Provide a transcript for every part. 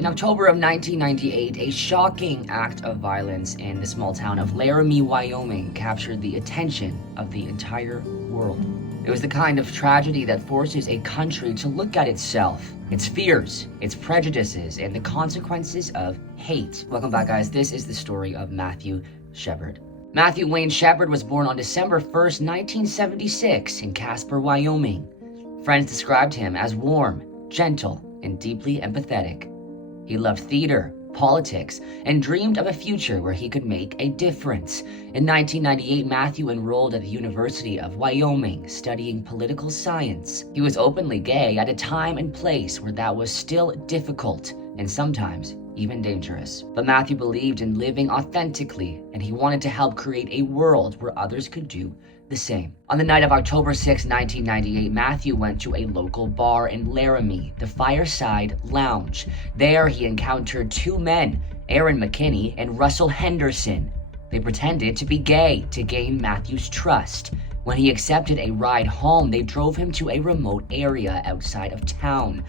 In October of 1998, a shocking act of violence in the small town of Laramie, Wyoming captured the attention of the entire world. It was the kind of tragedy that forces a country to look at itself, its fears, its prejudices, and the consequences of hate. Welcome back, guys. This is the story of Matthew Shepard. Matthew Wayne Shepard was born on December 1st, 1976 in Casper, Wyoming. Friends described him as warm, gentle, and deeply empathetic. He loved theater, politics, and dreamed of a future where he could make a difference. In 1998, Matthew enrolled at the University of Wyoming, studying political science. He was openly gay at a time and place where that was still difficult and sometimes even dangerous. But Matthew believed in living authentically, and he wanted to help create a world where others could do the same. On the night of October 6, 1998, Matthew went to a local bar in Laramie, the Fireside Lounge. There, he encountered two men, Aaron McKinney and Russell Henderson. They pretended to be gay to gain Matthew's trust. When he accepted a ride home, they drove him to a remote area outside of town.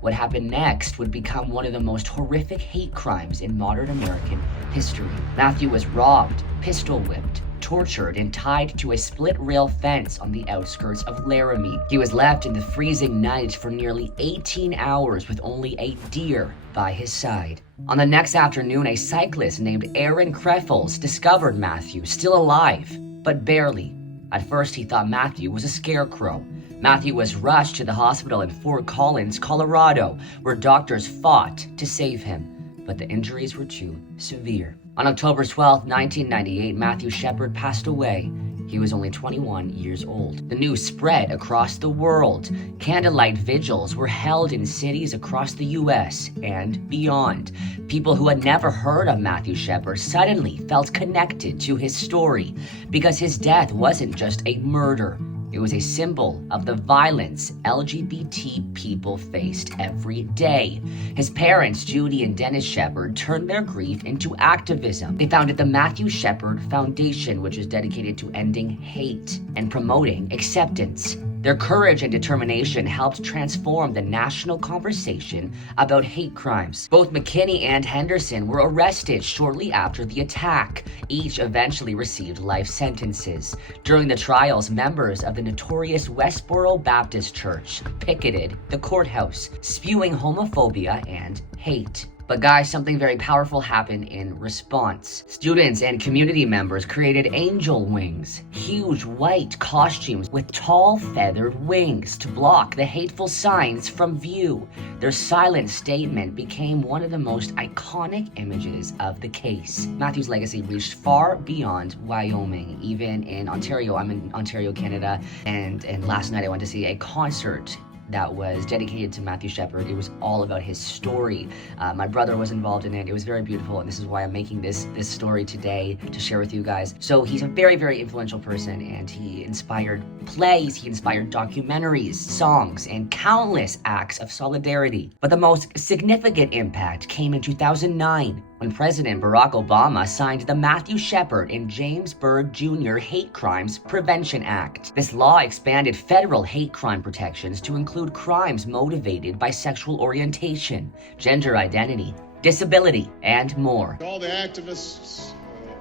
What happened next would become one of the most horrific hate crimes in modern American history. Matthew was robbed, pistol whipped, tortured, and tied to a split-rail fence on the outskirts of Laramie. He was left in the freezing night for nearly 18 hours with only a deer by his side. On the next afternoon, a cyclist named Aaron Kreffels discovered Matthew still alive, but barely. At first, he thought Matthew was a scarecrow. Matthew was rushed to the hospital in Fort Collins, Colorado, where doctors fought to save him, but the injuries were too severe. On October 12, 1998, Matthew Shepard passed away. He was only 21 years old. The news spread across the world. Candlelight vigils were held in cities across the U.S. and beyond. People who had never heard of Matthew Shepard suddenly felt connected to his story because his death wasn't just a murder. It was a symbol of the violence LGBT people faced every day. His parents, Judy and Dennis Shepard, turned their grief into activism. They founded the Matthew Shepard Foundation, which is dedicated to ending hate and promoting acceptance. Their courage and determination helped transform the national conversation about hate crimes. Both McKinney and Henderson were arrested shortly after the attack. Each eventually received life sentences. During the trials, members of the notorious Westboro Baptist Church picketed the courthouse, spewing homophobia and hate. But guys, something very powerful happened in response. Students and community members created angel wings, huge white costumes with tall feathered wings to block the hateful signs from view. Their silent statement became one of the most iconic images of the case. Matthew's legacy reached far beyond Wyoming, even in Ontario. I'm in Ontario, Canada, and last night I went to see a concert that was dedicated to Matthew Shepard. It was all about his story. My brother was involved in it. It was very beautiful, and this is why I'm making this story today to share with you guys. So he's a very, very influential person, and he inspired plays, he inspired documentaries, songs, and countless acts of solidarity. But the most significant impact came in 2009, when President Barack Obama signed the Matthew Shepard and James Byrd Jr. Hate Crimes Prevention Act. This law expanded federal hate crime protections to include crimes motivated by sexual orientation, gender identity, disability, and more. All the activists,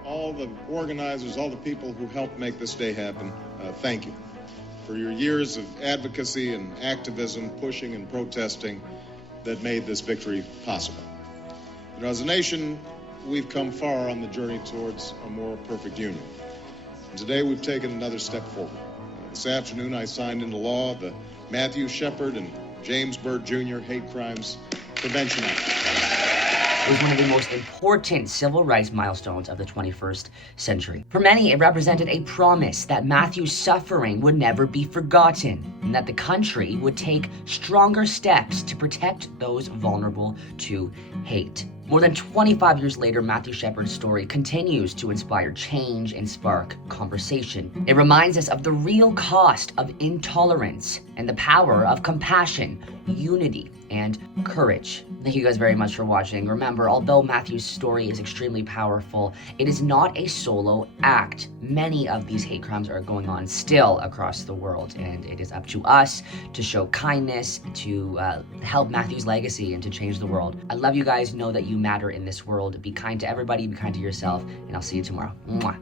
all the organizers, all the people who helped make this day happen, thank you for your years of advocacy and activism, pushing and protesting that made this victory possible. You know, as a nation, we've come far on the journey towards a more perfect union. And today we've taken another step forward. This afternoon I signed into law the Matthew Shepard and James Byrd Jr. Hate Crimes Prevention Act. It was one of the most important civil rights milestones of the 21st century. For many, it represented a promise that Matthew's suffering would never be forgotten, and that the country would take stronger steps to protect those vulnerable to hate. More than 25 years later, Matthew Shepard's story continues to inspire change and spark conversation. It reminds us of the real cost of intolerance and the power of compassion, unity, and courage. Thank you guys very much for watching. Remember, although Matthew's story is extremely powerful, it is not a solo act. Many of these hate crimes are going on still across the world, and it is up to us to show kindness, to help Matthew's legacy, and to change the world. I love you guys. Know that you matter in this world. Be kind to everybody, be kind to yourself, and I'll see you tomorrow. Mwah.